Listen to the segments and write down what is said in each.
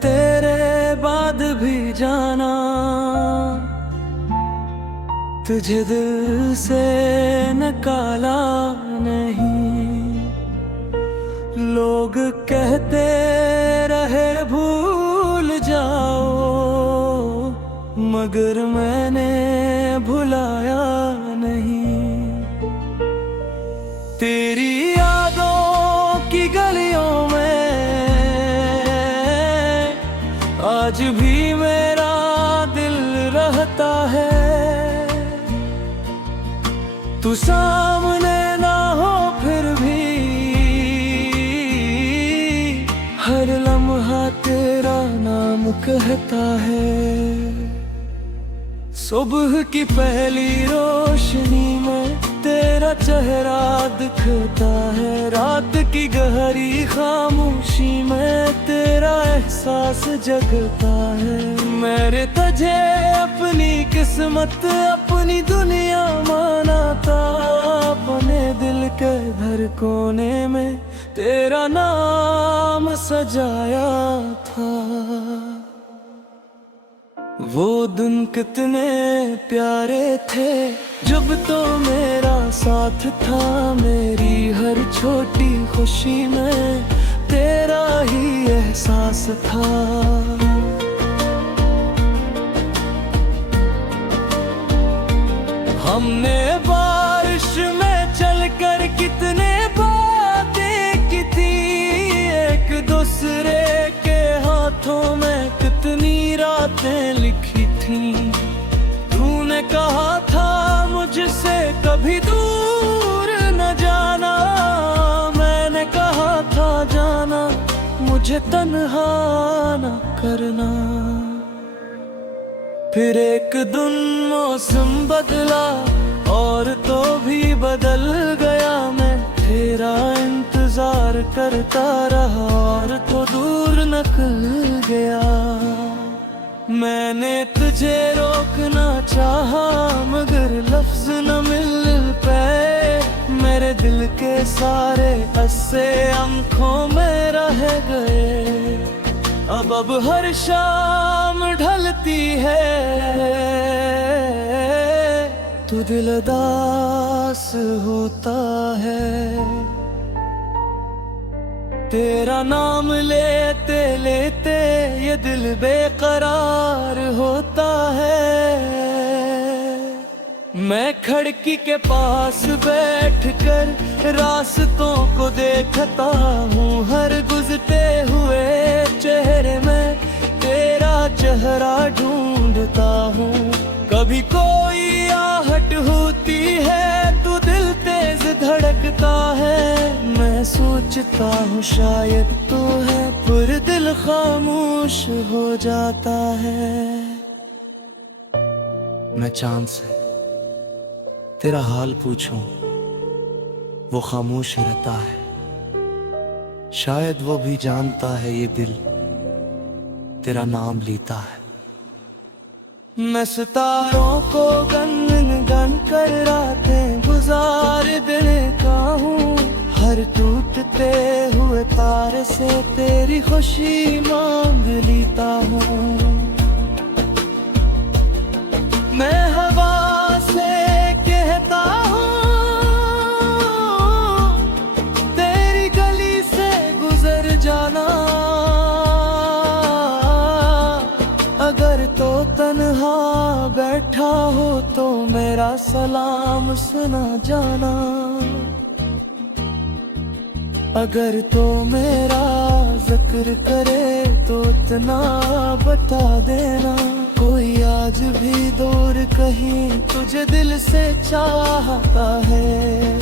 तेरे बाद भी जाना, तुझे दिल से निकाला नहीं। लोग कहते रहे भूल जाओ, मगर मैंने भुलाया नहीं। तेरी यादों की गलियों में आज भी मेरा दिल रहता है। तू सामने ना हो फिर भी हर लम्हा तेरा नाम कहता है। सुबह की पहली रोशनी में तेरा चेहरा दिखता है, रात की गहरी खामोशी में तेरा एहसास जगता है। मेरे तुझे अपनी किस्मत अपनी दुनिया माना था, अपने दिल के हर कोने में तेरा नाम सजाया था। वो दिन कितने प्यारे थे जब तो मेरा साथ था, मेरी हर छोटी खुशी में तेरा ही एहसास था। हमने बारिश में चलकर कितने बातें की थी, एक दूसरे के हाथों में कितनी रातें लिखी थी। तूने कहा था मुझसे कभी दूर न जाना, मैंने कहा था जाना मुझे तन्हा न करना। फिर एक दिन मौसम बदला और तो भी बदल गया, मैं तेरा इंतजार करता रहा और तो दूर निकल गया। मैंने तुझे रोकना चाहा मगर लफ्ज न मिल पाए, मेरे दिल के सारे अस्से आंखों में रह गए। अब हर शाम ढलती है तू दिल उदास होता है। तेरा नाम लेते लेते ये दिल बेकरार होता है। मैं खिड़की के पास बैठकर रास्तों को देखता हूँ, हर गुजरते हुए चेहरे में तेरा चेहरा ढूंढता हूँ। कभी कोई आहट होती है तो दिल तेज धड़कता है, मैं सोचता हूँ शायद तो है पर दिल खामोश हो जाता है। मैं चांद से तेरा हाल पूछूं वो खामोश रहता है, शायद वो भी जानता है ये दिल तेरा नाम लेता है। मैं सितारों को गन गन कर रातें गुजार देता हूँ, हर टूटते हुए तारे से तेरी खुशी मांग लेता हूँ। मैं हवा से कहता हूँ तेरी गली से गुजर जाना, अगर तो तन्हा बैठा हो तो मेरा सलाम सुना जाना, अगर तो मेरा जिक्र करे तो इतना बता देना। कोई आज भी दूर कहीं तुझे दिल से चाहता है।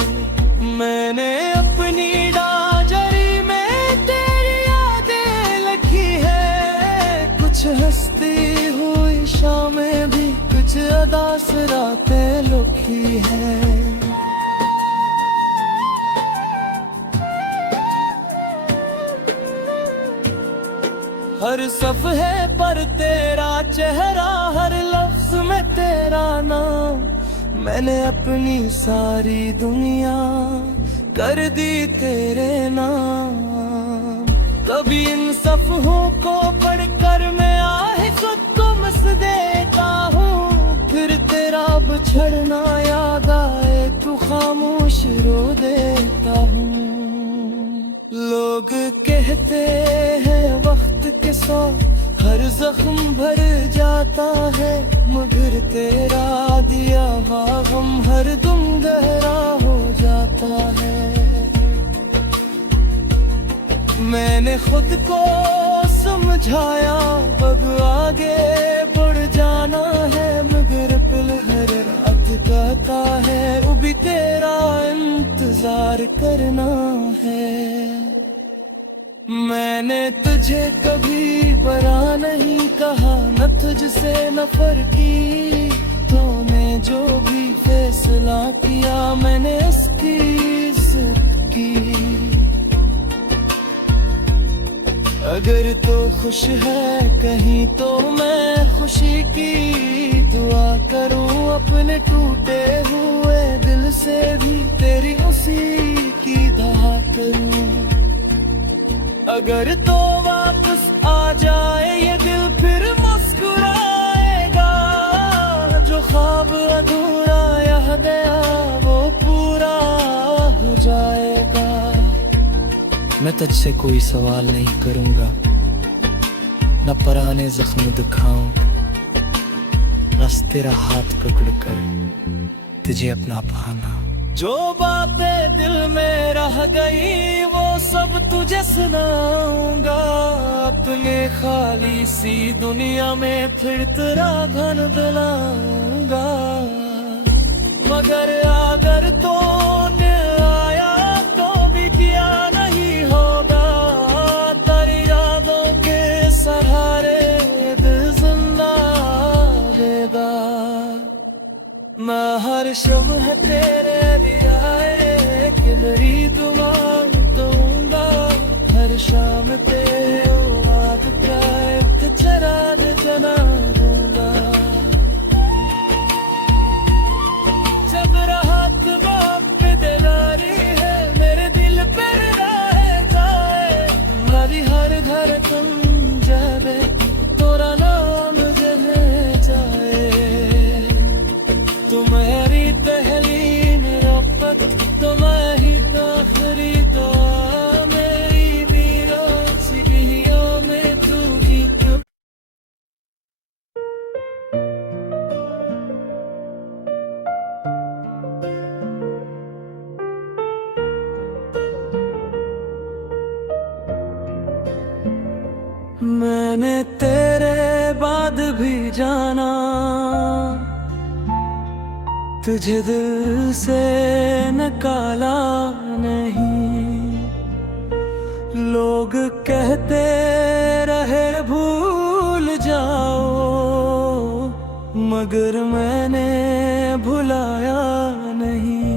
मैंने अपनी डायरी में तेरी यादें लिखी है, कुछ हंसती हुई शामें भी कुछ उदास रातें लुकी है। हर सफ़हे पर तेरा चेहरा, हर लफ्ज में तेरा नाम, मैंने अपनी सारी दुनिया कर दी तेरे नाम। कभी इन सफ़हों को बिछड़ना याद आए तो खामोश रो देता हूँ। लोग कहते हैं वक्त के साथ हर जख्म भर जाता है, मगर तेरा दिया हुआ गम हर दम गहरा हो जाता है। मैंने खुद को समझाया अब आगे बढ़ जाना है, मगर दिल हर रात कहता है वो भी तेरा इंतजार करना है। मैंने तुझे कभी बुरा नहीं कहा, न तुझसे नफर की, तूने जो भी फैसला किया मैंने उसकी इज्जत की। अगर तो खुश है कहीं तो मैं खुशी की दुआ करूं, अपने टूटे हुए दिल से भी तेरी उसी की दुआ करूं। अगर तो वापस आ जाए ये दिल फिर मुस्कुराएगा, जो ख्वाब अधूरा यह गया वो पूरा हो जाएगा। मैं तुझसे कोई सवाल नहीं करूंगा, न पुराने जख्म दिखाऊं, बस तेरा हाथ पकड़कर तुझे अपना पाना। जो बातें दिल में रह गई वो सब तुझे सुनाऊंगा, अपने खाली सी दुनिया में फिर तेरा धन दिलाऊंगा। मगर अगर तूने आया तो भी किया नहीं होगा, तेरी यादों के सहारे दिल जिंदा रहेगा। मैं हर शब है तेरे लिए एक मेरी दुआ दूंगा, हर शाम तेरे याद का एक चराग जना दूंगा। जब राहत पे दिलारी है मेरे दिल पर रह जाए, मेरी हर घर तुम जावे तोरा नाम जह जाए। तुम्हारी पहली मोहब्बत तुम्हारी आखिरी दुआ, मेरी वीरान सी गलियों में तू गीत। मैंने तेरे बाद भी जाना, तुझे दिल से निकाला नहीं। लोग कहते रहे भूल जाओ, मगर मैंने भुलाया नहीं।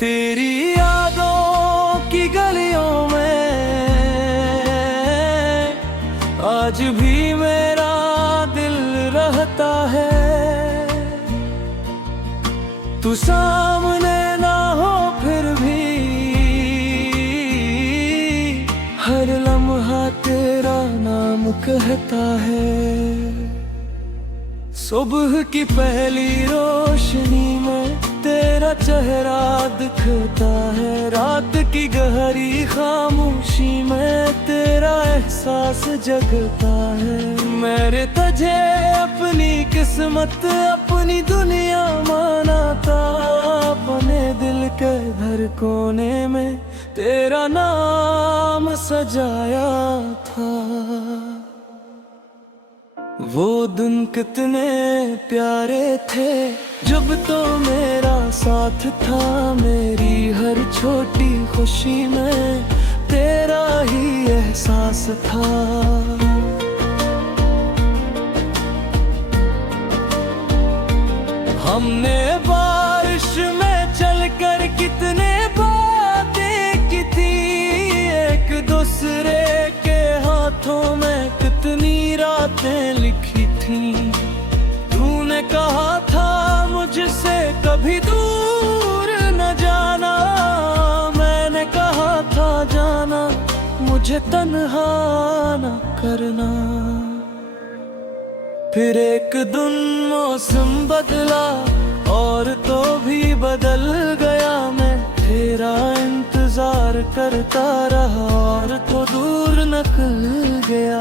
तेरी यादों की गलियों में आज भी मेरा दिल रहता है। तू सामने ना हो फिर भी हर लम्हा तेरा नाम कहता है। सुबह की पहली रोशनी में तेरा चेहरा दिखता है, रात की गहरी खामोशी में तेरा एहसास जगता है। मेरे तुझे अपनी किस्मत अपनी दुनिया माना था, अपने दिल के हर कोने में तेरा नाम सजाया था। वो दिन कितने प्यारे थे जब तो मेरा साथ था, मेरी हर छोटी खुशी में तेरा ही एहसास था। हमने बारिश में चलकर कितने बातें की थी, एक दूसरे के हाथों में कितनी रातें लिखी थी। तूने कहा था मुझसे कभी दूर न जाना, मैंने कहा था जाना मुझे तन्हा न करना। फिर एक दिन मौसम बदला और तो भी बदल गया। मैं तेरा इंतजार करता रहा और तो दूर निकल गया।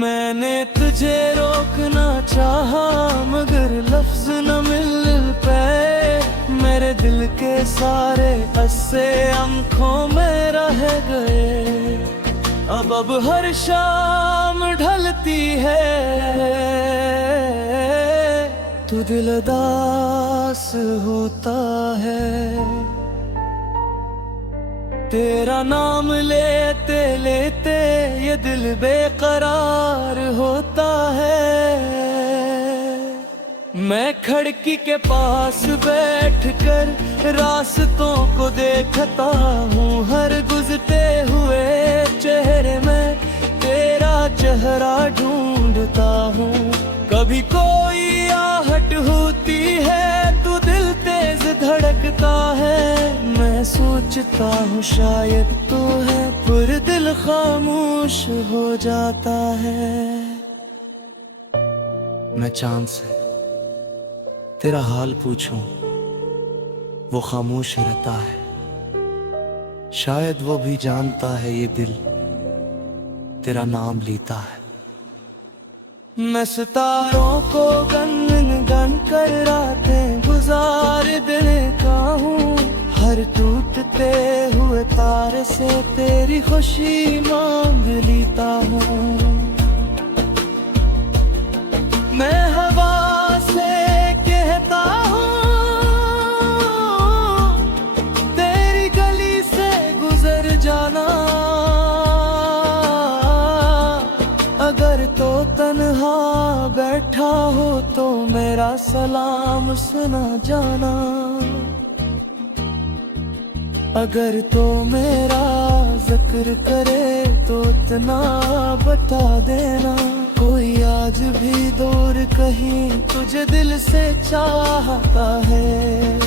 मैंने तुझे रोकना चाहा मगर लफ्ज न मिल पाए। मेरे दिल के सारे अस्से आंखों में रह गए। अब हर शाम ढलती है तू दिल उदास होता है। तेरा नाम लेते लेते ये दिल बेकरार होता है। मैं खिड़की के पास बैठकर रास्तों को देखता हूँ। हर गुजरते हुए चेहरे में तेरा चेहरा ढूंढता हूँ। कभी कोई आहट होती है तो दिल तेज धड़कता है। मैं सोचता हूँ शायद तो है पर दिल खामोश हो जाता है। मैं चांद से तेरा हाल पूछूं वो खामोश रहता है। शायद वो भी जानता है ये दिल तेरा नाम लेता है। मैं सितारों को गन गन कर रातें गुजार देता हूँ। हर टूटते हुए तारे से तेरी खुशी मांग लेता हूँ। मैं हवा से कहता हूँ तेरी गली से गुजर जाना। अगर तो तन्हा बैठा हो तो मेरा सलाम सुना जाना। अगर तो मेरा जिक्र करे तो इतना बता देना। कोई आज भी दूर कहीं तुझे दिल से चाहता है।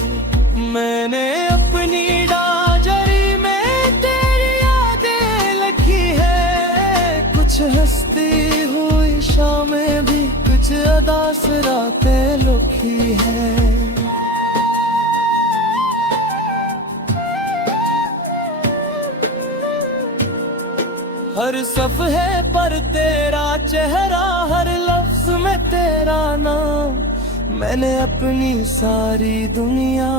मैंने अपनी डायरी में तेरी यादें लिखी है। कुछ हंसती हुई शामें भी कुछ उदास रातें लिखी है। हर सफ़हे पर तेरा चेहरा हर लफ्ज में तेरा नाम। मैंने अपनी सारी दुनिया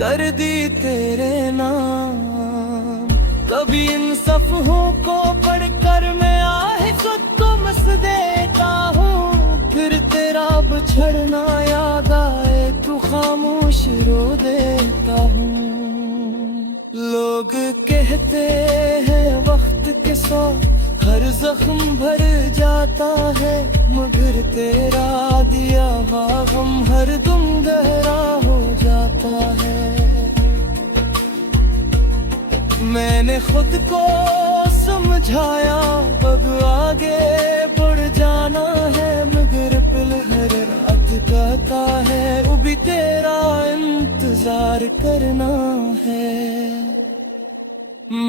कर दी तेरे नाम। कभी इन सफ़हों को पढ़कर मैं आहे खुद को मस देता हूँ। फिर तेरा बिछड़ना याद आए तो खामोश रो देता हूँ। लोग कहते हैं वक्त के साथ हर जख्म भर जाता है। मगर तेरा दिया हुआ गम हर दम गहरा हो जाता है। मैंने खुद को समझाया अब आगे बढ़ जाना है। मगर दिल हर रात कहता है वो भी तेरा इंतजार करना है।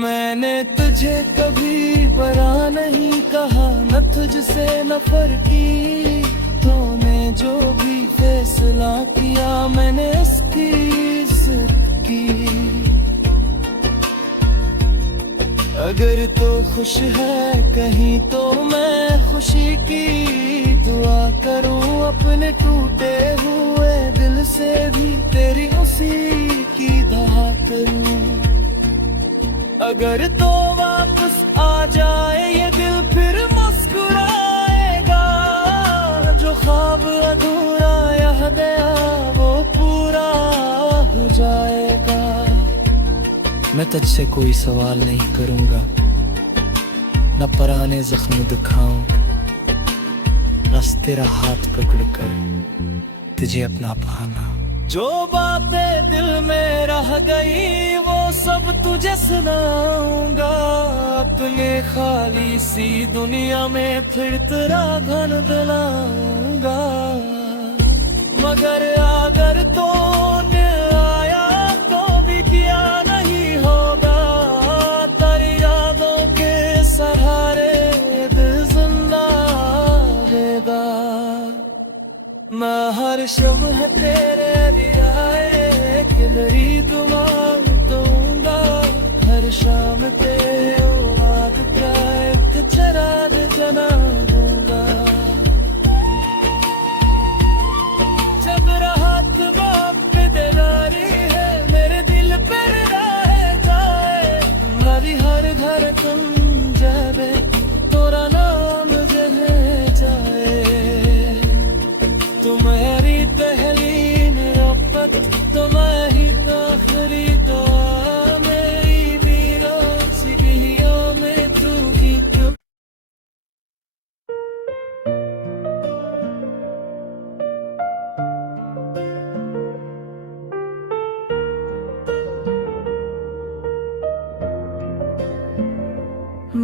मैंने तुझे कभी बुरा नहीं कहा न तुझसे नफर की। तूने जो भी फैसला किया मैंने उसकी इज्जत की। अगर तो खुश है कहीं तो मैं खुशी की दुआ करूं। अपने टूटे हुए दिल से भी तेरी उसी की दुआ करूं। अगर तो वापस आ जाए ये दिल फिर मुस्कुराएगा। जो ख्वाब अधूरा यह दया वो पूरा हो जाएगा। मैं तुझसे कोई सवाल नहीं करूंगा न पुराने जख्म दिखाऊंगा। बस तेरा हाथ पकड़कर तुझे अपना पाना। जो बातें दिल में रह गई वो सब तुझे सुनाऊंगा। अपने खाली सी दुनिया में फिर तेरा धन दिलाऊंगा। मगर अगर तूने आया तो भी किया नहीं होगा। तेरी यादों के सहारे दिल जिंदा हर शब है तेरे रियाए किलरी दुआ दूंगा हर शाम तेरे आग प्राप्त चराग जना दूंगा जब राहत वक्त दिलारी है मेरे दिल पर राह जाए मेरी हर घर तुम जावे तोरा नाम जहे जाए तुम्हारी तहलीन रफ़त तुम्हारी आखिरी दुआ मेरी वीरान सिबिया में तू ही तो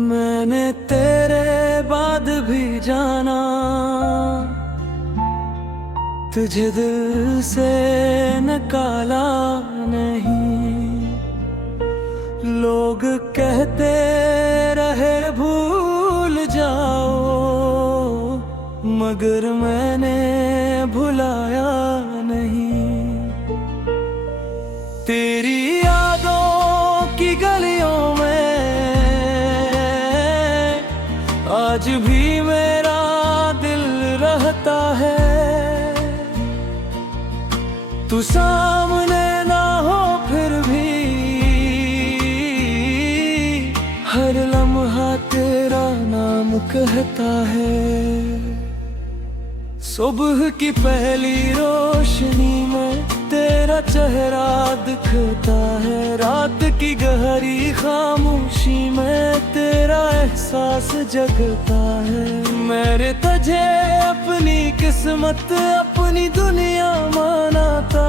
मैंने तेरे बाद भी जाना तुझे दिल से निकाला नहीं लोग कहते रहे भूल जाओ मगर मैंने भुलाया नहीं तेरी यादों की गलियों में आज भी मेरा दिल रहता है तू सामने ना हो फिर भी हर लम्हा तेरा नाम कहता है सुबह की पहली रोशनी में तेरा चेहरा दिखता है रात की गहरी खामोशी में तेरा एहसास जगता है मेरे तुझे अपनी किस्मत अपनी दुनिया माना था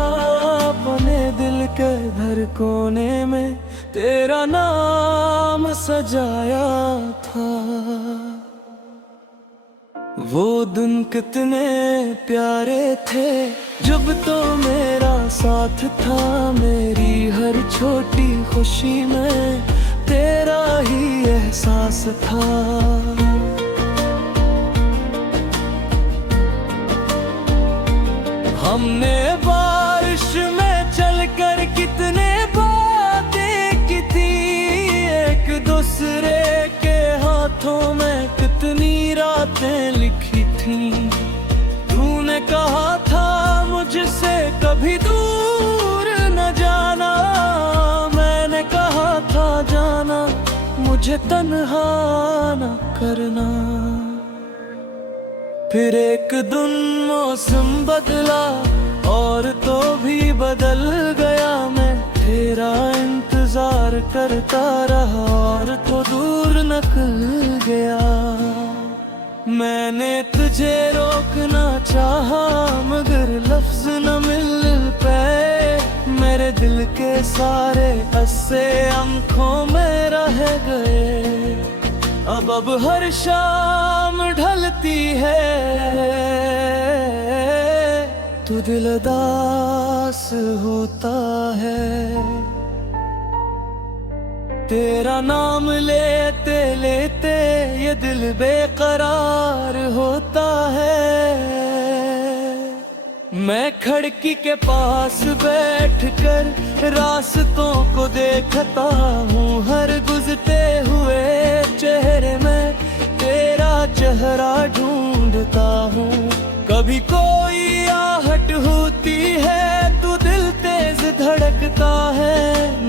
अपने दिल के हर कोने में तेरा नाम सजाया था वो दिन कितने प्यारे थे जब तो मेरा साथ था मेरी हर छोटी खुशी में तेरा ही एहसास था हमने बारिश में चलकर कितने बातें की थी एक दूसरे के हाथों में कितनी रातें लिखी थी तूने कहा था मुझसे कभी दूर न जाना मैंने कहा था जाना मुझे तन्हा न करना फिर एक दिन मौसम बदला और तो भी बदल गया मैं तेरा इंतजार करता रहा और तो दूर निकल गया मैंने तुझे रोकना चाहा मगर लफ्ज न मिल पाए मेरे दिल के सारे हंसे आंखों में रह गए अब हर शाम ढलती है तू दिल उदास होता है तेरा नाम लेते लेते ये दिल बेकरार होता है मैं खिड़की के पास बैठकर रास्तों को देखता हूँ हर गुजरते हुए चेहरे में तेरा चेहरा ढूंढता हूँ कभी कोई आहट होती है तो दिल तेज धड़कता है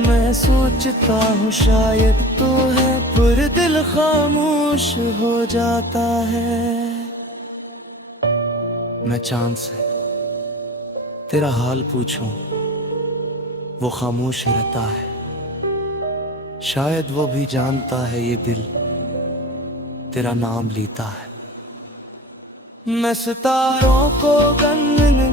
मैं सोचता हूँ शायद तो है पर दिल खामोश हो जाता है मैं चांद से तेरा हाल पूछूं वो खामोश रहता है शायद वो भी जानता है ये दिल तेरा नाम लेता है मैं सितारों को गन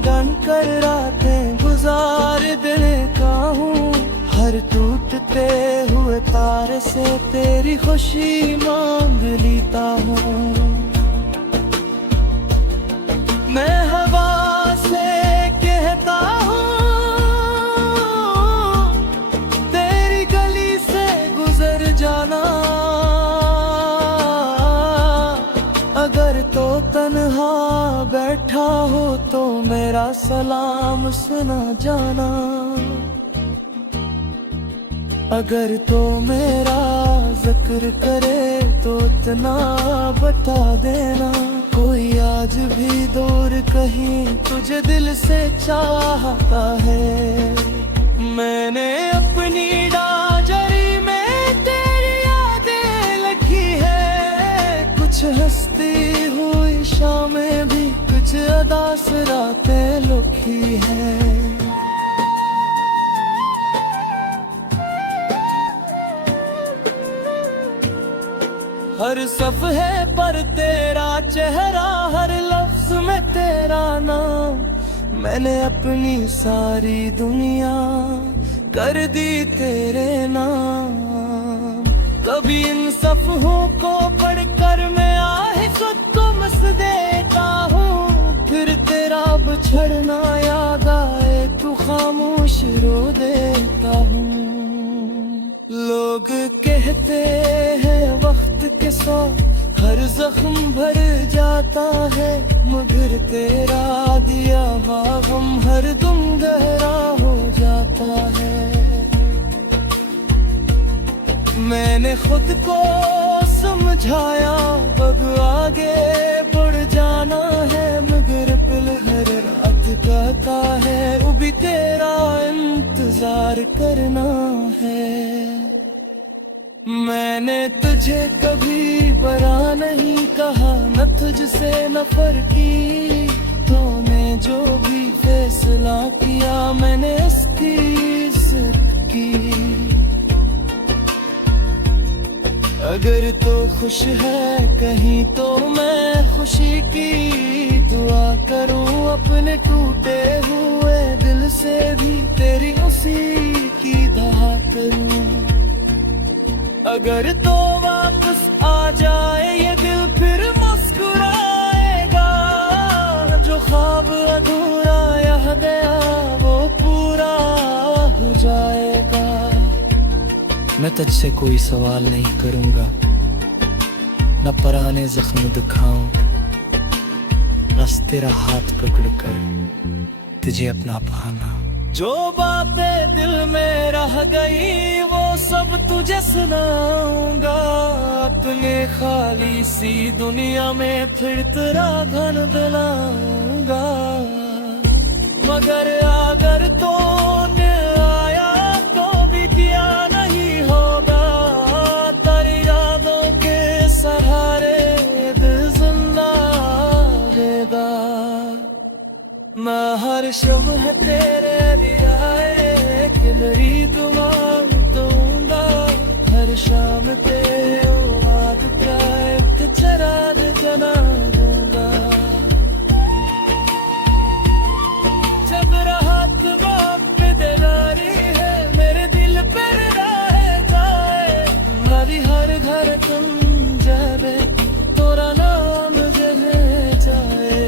गन कर रातें गुजार देने का हूँ हर टूटते हुए तारे से तेरी खुशी मांग लेता हूँ मैं हवा से कहता हूँ तेरी गली से गुजर जाना अगर तो तन्हा बैठा हो तो मेरा सलाम सुना जाना, अगर तो मेरा जिक्र करे तो इतना बता देना। कोई आज भी दूर कहीं तुझे दिल से चाहता है, मैंने अपनी डायरी में तेरी यादें लिखी है। कुछ हंसती हुई शामें भी, कुछ उदास रातें लुकी है। हर सफ़हे पर तेरा चेहरा, हर लफ्ज में तेरा नाम, मैंने अपनी सारी दुनिया कर दी तेरे नाम। कभी इन सफ़हों को पढ़कर मैं आहे खुद को मस देता हूँ, फिर तेरा बिछड़ना याद आए तो खामोश रो देता हूँ। लोग कहते हैं वक्त के साथ हर जख्म भर जाता है, मगर तेरा दिया हुआ गम हर दम गहरा हो जाता है। मैंने खुद को समझाया अब आगे बढ़ जाना है, मगर दिल हर रात कहता है वो भी तेरा इंतजार करना है। मैंने तुझे कभी बुरा नहीं कहा, न तुझसे नफर की, तूने जो भी फैसला किया मैंने इसकी इज्जत की। अगर तो खुश है कहीं तो मैं खुशी की दुआ करूं, अपने टूटे हुए दिल से भी तेरी उसी की दुआ करूं। अगर तो वापस आ जाए ये दिल फिर मुस्कुराएगा, जो ख्वाब अधूरा यह गया वो पूरा हो जाएगा। मैं तुझसे कोई सवाल नहीं करूंगा, न पुराने जख्म दिखाऊं, बस तेरा हाथ पकड़कर तुझे अपना पाना। जो बातें दिल में रह गई वो सब तुझे सुनाऊंगा, अपने खाली सी दुनिया में फिर तेरा धन दिलाऊंगा। मगर अगर तो आया तो भी किया नहीं होगा, तेरी यादों के सहारे दिल जिंदा रहेगा। मैं हर शब है तेरे लिए आए कि मेरी दुआ दूंगा, हर शाम तेरे आँख पे चराग जना दूंगा। जब राहत वक्त दिलारी है मेरे दिल पर रह जाए, मेरी हर घर तुम जावे तोरा नाम जहे जाए।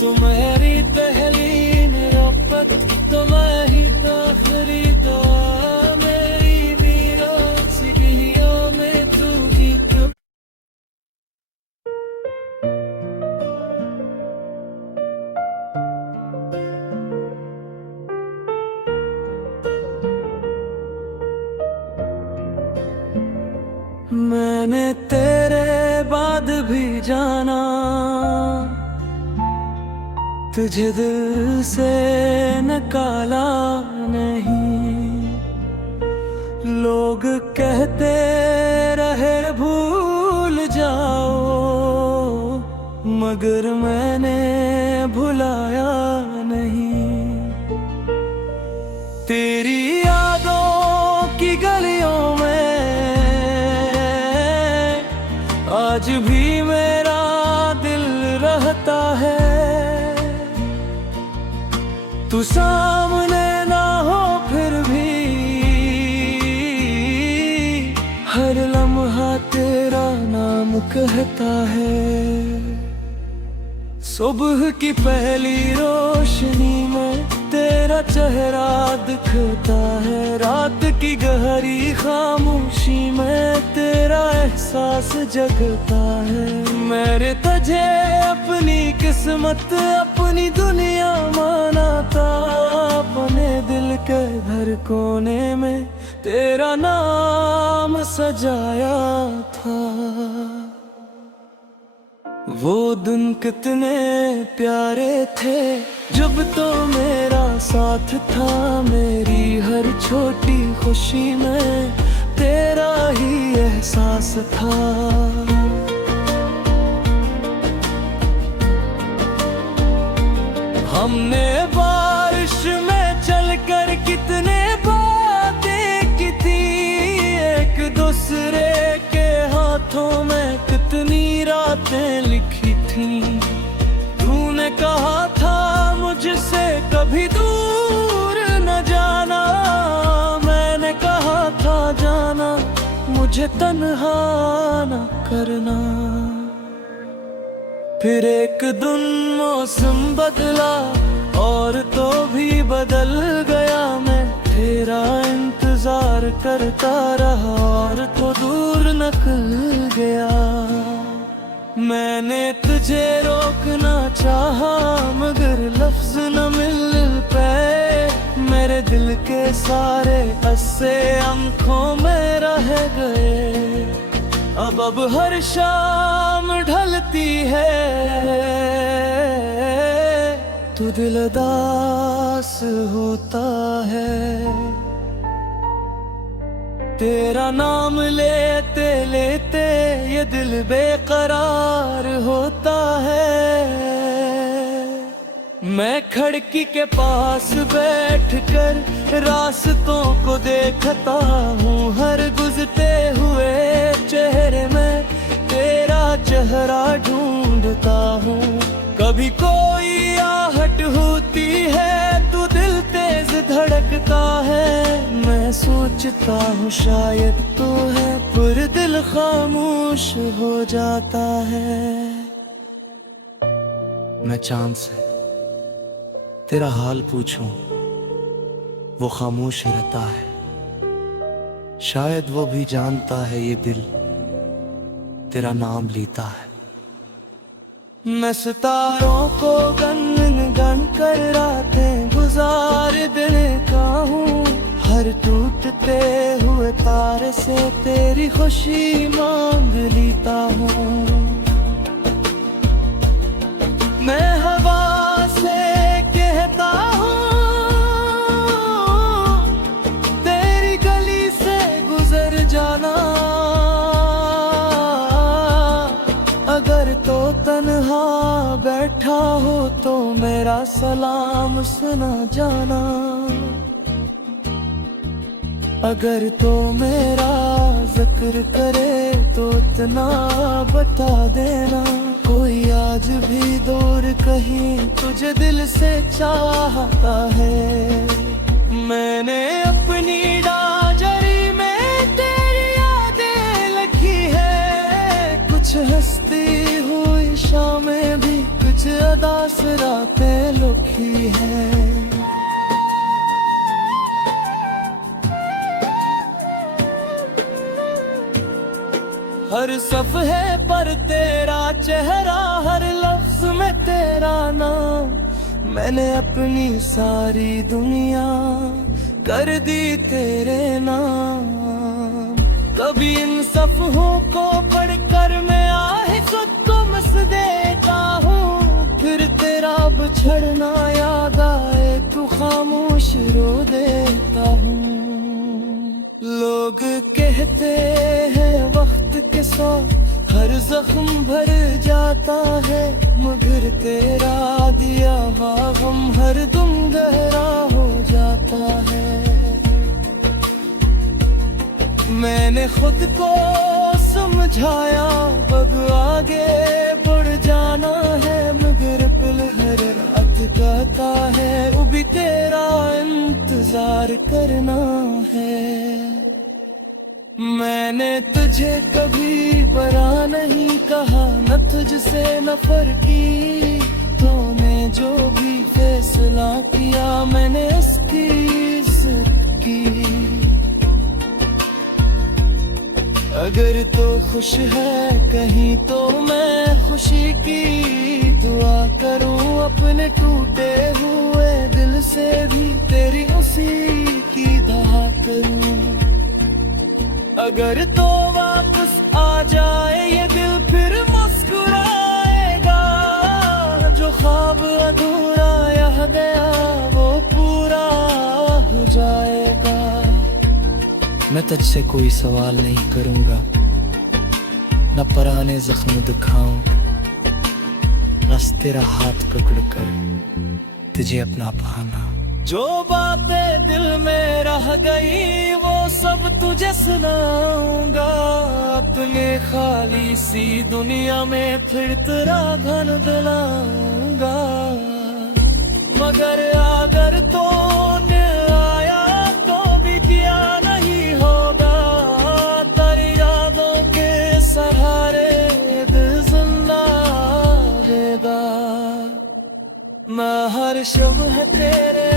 तुम्हारी पहली मोहब्बत तुम्हारी आखिरी दुआ, मेरी वीरान सी गलियों में तू ही तुम। मैंने तेरे बाद भी जाना, तुझे दिल से निकाला नहीं। लोग कहते रहे भूल जाओ, मगर मैंने भुलाया नहीं। तेरी यादों की गलियों में आज भी मेरा दिल रहता है। तू सामने ना हो फिर भी हर लम्हा तेरा नाम कहता है। सुबह की पहली रोशनी में तेरा चेहरा दिखता है रात की गहरी खामोशी में तेरा एहसास जगता है। मेरे तुझे अपनी किस्मत अपनी दुनिया माना था, अपने दिल के हर कोने में तेरा नाम सजाया था। वो दिन कितने प्यारे थे जब तो मेरा साथ था, मेरी हर छोटी खुशी में तेरा ही एहसास था। हमने बारिश में चलकर कितने बातें की थी, एक दूसरे के हाथों में कितनी रातें लिखी थी। तूने कहा था मुझसे कभी दूर न जाना, मैंने कहा था जाना मुझे तन्हा न करना। फिर एक दिन मौसम बदला और तो भी बदल गया, मैं तेरा इंतजार करता रहा और तो दूर निकल गया। मैंने तुझे रोकना चाहा मगर लफ्ज न मिल पाए, मेरे दिल के सारे अस्से आंखों में रह गए। अब हर शाम ढलती है तू दिल उदास होता है, तेरा नाम लेते लेते ये दिल बेकरार होता है। मैं खिड़की के पास बैठकर रास्तों को देखता हूँ, हर गुजरते हुए चेहरे में तेरा चेहरा ढूंढता हूँ। कभी कोई आहट होती है तो दिल तेज धड़कता है, मैं सोचता हूँ शायद तो है पर दिल खामोश हो जाता है। मैं चांद से तेरा हाल पूछूं वो खामोश रहता है, शायद वो भी जानता है ये दिल तेरा नाम लेता है। मैं सितारों को गन गन कर रातें गुजार देता हूँ, हर टूटते हुए तारे से तेरी खुशी मांग लेता हूँ। मैं हवा से कहता हूँ तेरी गली से गुजर जाना, अगर तो तन्हा बैठा हो तो मेरा सलाम सुना जाना, अगर तो मेरा जिक्र करे तो इतना बता देना। कोई आज भी दूर कहीं तुझे दिल से चाहता है, मैंने अपनी डायरी में तेरी यादें लिखी है, कुछ हंसती हुई शामें भी कुछ उदास रातें लुकी है। हर सफ़हे पर तेरा चेहरा, हर लफ्ज में तेरा नाम, मैंने अपनी सारी दुनिया कर दी तेरे नाम। कभी इन सफ़हों को पढ़कर मैं आहे खुद को मस देता हूँ, फिर तेरा बिछड़ना याद आए तो खामोश रो देता हूँ। लोग कहते हैं वक्त के साथ हर जख्म भर जाता है, मगर तेरा दिया हुआ गम हर दम गहरा हो जाता है। मैंने खुद को समझाया अब आगे बढ़ जाना है, मगर दिल हर रात कहता है वो भी तेरा इंतजार करना है। मैंने तुझे कभी बुरा नहीं कहा, न तुझसे नफरत की, तूने जो भी फैसला किया मैंने उसकी इज्जत की। अगर तो खुश है कहीं तो मैं खुशी की दुआ करूं, अपने टूटे हुए दिल से भी तेरी उसी की दुआ करूं। अगर तो वापस आ जाए ये दिल फिर मुस्कुराएगा, जो ख्वाब अधूरा यह गया वो पूरा हो जाएगा। मैं तुझसे कोई सवाल नहीं करूंगा, न पुराने जख्म दिखाऊंगा, बस तेरा हाथ पकड़कर तुझे अपना पाना। जो बातें दिल में रह गई वो सब तुझे सुनाऊंगा, अपने खाली सी दुनिया में फिर तेरा धन दिलाऊंगा। मगर अगर तो आया तो भी किया नहीं होगा, तेरी यादों के सहारे दिल जिंदा रहेगा। मैं हर शब है तेरे